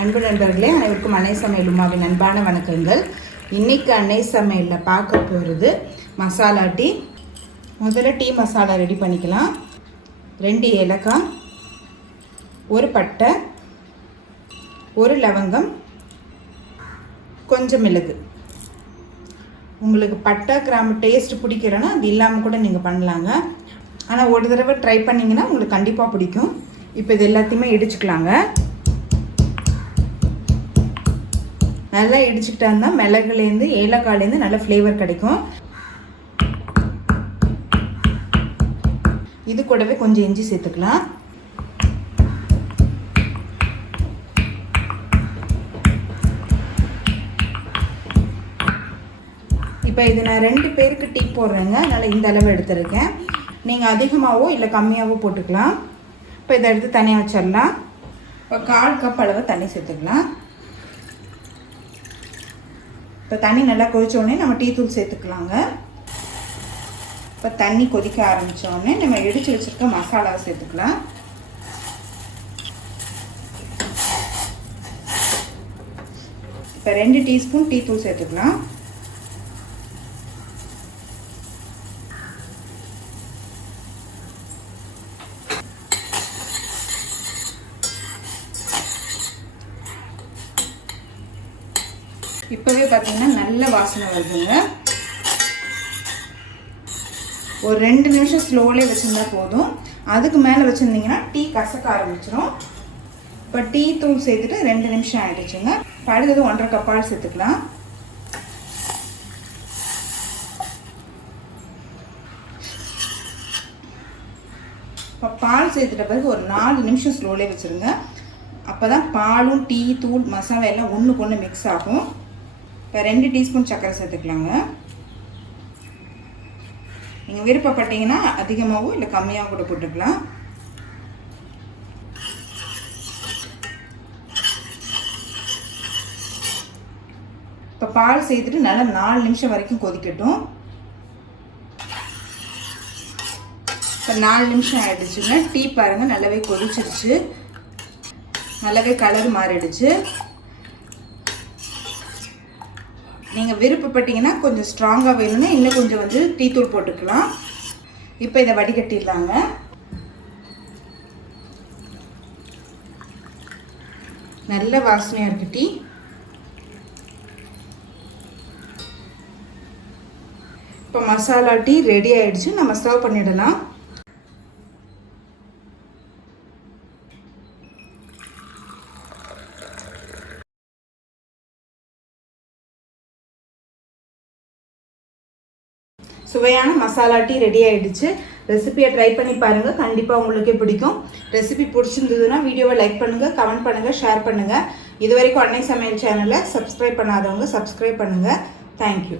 அன்பு நண்பர்களே, அனைவருக்கும் அன்னை சமையல் உமாவின் அன்பான வணக்கங்கள். இன்றைக்கி அன்னை சமையலில் பார்க்க போகிறது மசாலா டீ. முதல்ல டீ மசாலா ரெடி பண்ணிக்கலாம். 2 ஏலக்காய், 1 பட்டை, 1 லவங்கம், கொஞ்சம் மிளகு. உங்களுக்கு பட்டை கிராம்பு டேஸ்ட் பிடிக்கிறேன்னா அது இல்லாமல் கூட நீங்கள் பண்ணலாங்க. ஆனால் ஒரு தடவை ட்ரை பண்ணிங்கன்னா உங்களுக்கு கண்டிப்பாக பிடிக்கும். இப்போ இது எல்லாத்தையுமே இடிச்சுக்கலாங்க. நல்லா இடிச்சுக்கிட்டா இருந்தால் மிளகுலேருந்து ஏலக்காயிலேருந்து நல்ல ஃப்ளேவர் கிடைக்கும். இது கூடவே கொஞ்சம் இஞ்சி சேர்த்துக்கலாம். இப்போ இது நான் 2 பேருக்கு டீ போடுறேங்க, அதனால் இந்த அளவு எடுத்துருக்கேன். நீங்கள் அதிகமாகவோ இல்லை கம்மியாகவோ போட்டுக்கலாம். இப்போ இதை எடுத்து தனியாக வச்சிடலாம். இப்போ 1/4 கப் அளவு தண்ணி சேர்த்துக்கலாம். இப்போ தண்ணி நல்லா கொதித்தோடனே நம்ம டீ தூள் சேர்த்துக்கலாங்க. இப்போ தண்ணி கொதிக்க ஆரம்பித்தோடனே நம்ம இடித்து வச்சுருக்க மசாலாவை சேர்த்துக்கலாம். இப்போ 2 டீஸ்பூன் டீ தூள் சேர்த்துக்கலாம். இப்போவே பார்த்தீங்கன்னா நல்ல வாசனை வருதுங்க. ஒரு 2 நிமிஷம் ஸ்லோவிலே வச்சுருந்தா போதும். அதுக்கு மேலே வச்சுருந்தீங்கன்னா டீ கசக்க ஆரம்பிச்சிடும். இப்போ டீ தூள் சேர்த்துட்டு 2 நிமிஷம் ஆகிடுச்சுங்க. இப்போ அடுத்தது 1/2 கப் பால் சேர்த்துக்கலாம். இப்போ பால் சேர்த்துட்ட பிறகு ஒரு 4 நிமிஷம் ஸ்லோவிலே வச்சுருங்க. அப்போ தான் பாலும் டீ தூள் மசாலா எல்லாம் ஒன்றுக்கு ஒன்று மிக்ஸ் ஆகும். இப்போ 2 டீஸ்பூன் சர்க்கரை சேர்த்துக்கலாங்க. நீங்கள் விருப்பப்பட்டீங்கன்னா அதிகமாகவோ இல்லை கம்மியாக கூட போட்டுக்கலாம். இப்போ பால் சேர்த்துட்டு நல்லா 4 நிமிஷம் வரைக்கும் கொதிக்கட்டும். இப்போ 4 நிமிஷம் ஆகிடுச்சுங்க. டீ பாருங்கள் நல்லாவே கொதிச்சிருச்சு, நல்லாவே கலர் மாறிடுச்சு. நீங்கள் விருப்பப்பட்டீங்கன்னா கொஞ்சம் ஸ்ட்ராங்காக வேணும்னா இன்னும் கொஞ்சம் டீ தூள் போட்டுக்கலாம். இப்போ இதை வடிகட்டிடலாங்க. நல்ல வாசனையாக இருக்குது டீ. இப்போ மசாலா டீ ரெடி ஆயிடுச்சு. நம்ம சர்வ் பண்ணிடலாம். சுவையான மசாலா டீ ரெடி ஆகிடுச்சு. ரெசிபியை ட்ரை பண்ணி பாருங்கள், கண்டிப்பாக உங்களுக்கே பிடிக்கும். ரெசிபி பிடிச்சிருந்ததுன்னா வீடியோவை லைக் பண்ணுங்கள், கமெண்ட் பண்ணுங்கள், ஷேர் பண்ணுங்கள். இது வரைக்கும் அன்னை சமையல் சேனலை சப்ஸ்கிரைப் பண்ணாதவங்க சப்ஸ்கிரைப் பண்ணுங்கள். தேங்க்யூ.